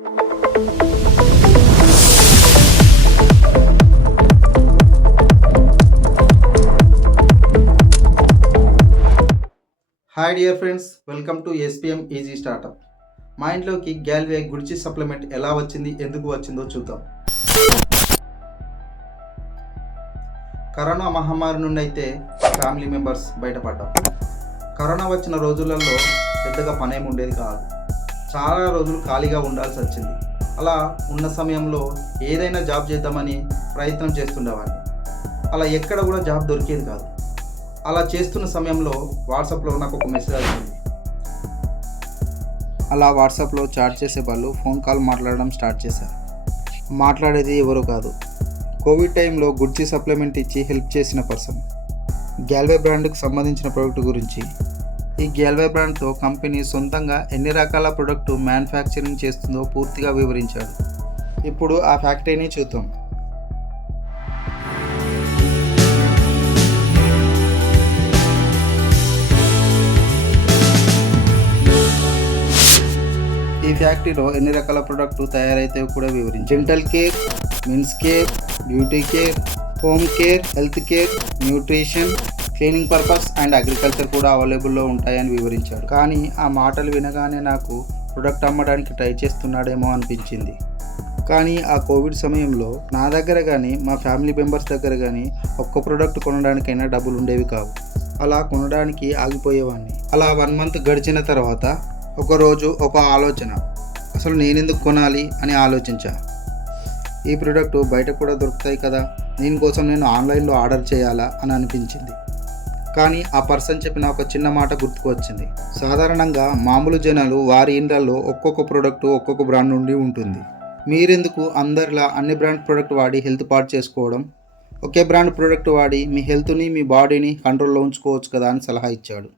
Hi dear friends, welcome to SPM easy startup. మా ఇంట్లోకి Galway గుడ్చి supplement ఎలా వచ్చింది, ఎందుకు వచ్చిందో చూద్దాం. కరోనా మహమ్మారి నుండి అయితే ఫ్యామిలీ మెంబర్స్ బయటపడ్డాం. కరోనా వచ్చిన రోజులలో పెద్దగా పనేమి ఉండేది కాదు. చాలా రోజులు ఖాళీగా ఉండాల్సి వచ్చింది. అలా ఉన్న సమయంలో ఏదైనా జాబ్ చేద్దామని ప్రయత్నం చేస్తుండేవాడిని. అలా ఎక్కడ కూడా జాబ్ దొరికేది కాదు. అలా చేస్తున్న సమయంలో వాట్సాప్లో నాకు ఒక మెసేజ్ వచ్చింది. అలా వాట్సాప్లో చాట్ చేసే వాళ్ళు ఫోన్ కాల్ మాట్లాడడం స్టార్ట్ చేశారు. మాట్లాడేది ఎవరో కాదు, కోవిడ్ టైంలో గుడ్చి సప్లిమెంట్ ఇచ్చి హెల్ప్ చేసిన పర్సన్. గ్యాల్వే బ్రాండ్కి సంబంధించిన ప్రోడక్ట్ గురించి, ఈ గ్యాల్వే బ్రాండ్తో కంపెనీ సొంతంగా ఎన్ని రకాల ప్రోడక్ట్ మ్యానుఫ్యాక్చరింగ్ చేస్తుందో పూర్తిగా వివరించాడు. ఇప్పుడు ఆ ఫ్యాక్టరీని చూద్దాం. ఈ ఫ్యాక్టరీలో ఎన్ని రకాల ప్రోడక్ట్ తయారైతే కూడా వివరించి, dental care, men's care, beauty care, home care, health care, nutrition, cleaning purpose and agriculture కూడా అవైలబుల్లో ఉంటాయని వివరించాడు. కానీ ఆ మాటలు వినగానే నాకు ప్రొడక్ట్ అమ్మడానికి ట్రై చేస్తున్నాడేమో అనిపించింది. కానీ ఆ కోవిడ్ సమయంలో నా దగ్గర కానీ మా ఫ్యామిలీ మెంబర్స్ దగ్గర కానీ ఒక్క ప్రోడక్ట్ కొనడానికైనా డబ్బులు ఉండేవి కావు. అలా కొనడానికి ఆగిపోయేవాడిని. అలా 1 మంత్ గడిచిన తర్వాత ఒకరోజు ఒక ఆలోచన, అసలు నేనెందుకు కొనాలి అని ఆలోచించా. ఈ ప్రోడక్ట్ బయట కూడా దొరుకుతాయి కదా, దీనికోసం నేను ఆన్లైన్లో ఆర్డర్ చేయాలా అని అనిపించింది. కానీ ఆ పర్సన్ చెప్పిన ఒక చిన్న మాట గుర్తుకు వచ్చింది. సాధారణంగా మామూలు జనాలు వారి ఇండ్లలో ఒక్కొక్క ప్రోడక్ట్ ఒక్కొక్క బ్రాండ్ నుండి ఉంటుంది. మీరెందుకు అందరిలా అన్ని బ్రాండ్ ప్రోడక్ట్ వాడి హెల్త్ పాడు చేసుకోవడం? ఒకే బ్రాండ్ ప్రోడక్ట్ వాడి మీ హెల్త్ని, మీ బాడీని కంట్రోల్లో ఉంచుకోవచ్చు కదా అని సలహా ఇచ్చాడు.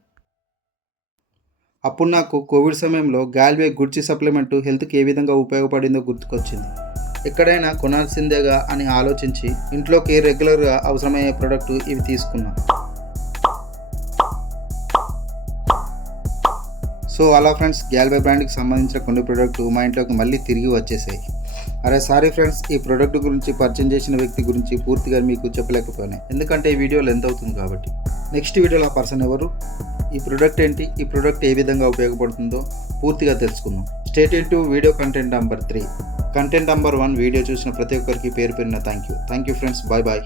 అప్పుడు నాకు కోవిడ్ సమయంలో గ్యాల్వే గుడ్చి సప్లిమెంట్ హెల్త్కి ఏ విధంగా ఉపయోగపడిందో గుర్తుకొచ్చింది. ఎక్కడైనా కొనాల్సిందేగా అని ఆలోచించి ఇంట్లోకి రెగ్యులర్గా అవసరమయ్యే ప్రోడక్ట్ ఇవి తీసుకున్నా. సో అలా ఫ్రెండ్స్, గ్యాల్వే బ్రాండ్కి సంబంధించిన కొన్ని ప్రోడక్ట్ మా ఇంట్లోకి మళ్ళీ తిరిగి వచ్చేసాయి. అరే సారీ ఫ్రెండ్స్, ఈ ప్రోడక్ట్ గురించి పరిచయం చేసిన వ్యక్తి గురించి పూర్తిగా మీకు చెప్పలేకపోయినా, ఎందుకంటే ఈ వీడియో లెంత్ అవుతుంది కాబట్టి. నెక్స్ట్ వీడియోలో ఆ పర్సన్ ఎవరు, ఈ ప్రోడక్ట్ ఏంటి, ఈ ప్రోడక్ట్ ఏ విధంగా ఉపయోగపడుతుందో పూర్తిగా తెలుసుకుందాం. Stay tune to video content number 3. Content number 1 video చూసిన ప్రతి ఒక్కరికి పేరు పేరున థ్యాంక్ యూ ఫ్రెండ్స్. బాయ్.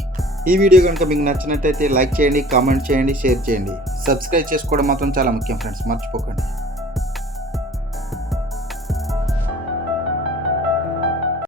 ఈ వీడియో కనుక మీకు నచ్చినట్టయితే లైక్ చేయండి, కామెంట్ చేయండి, షేర్ చేయండి. సబ్స్క్రైబ్ చేసుకోవడం మాత్రం చాలా ముఖ్యం ఫ్రెండ్స్, మర్చిపోకండి.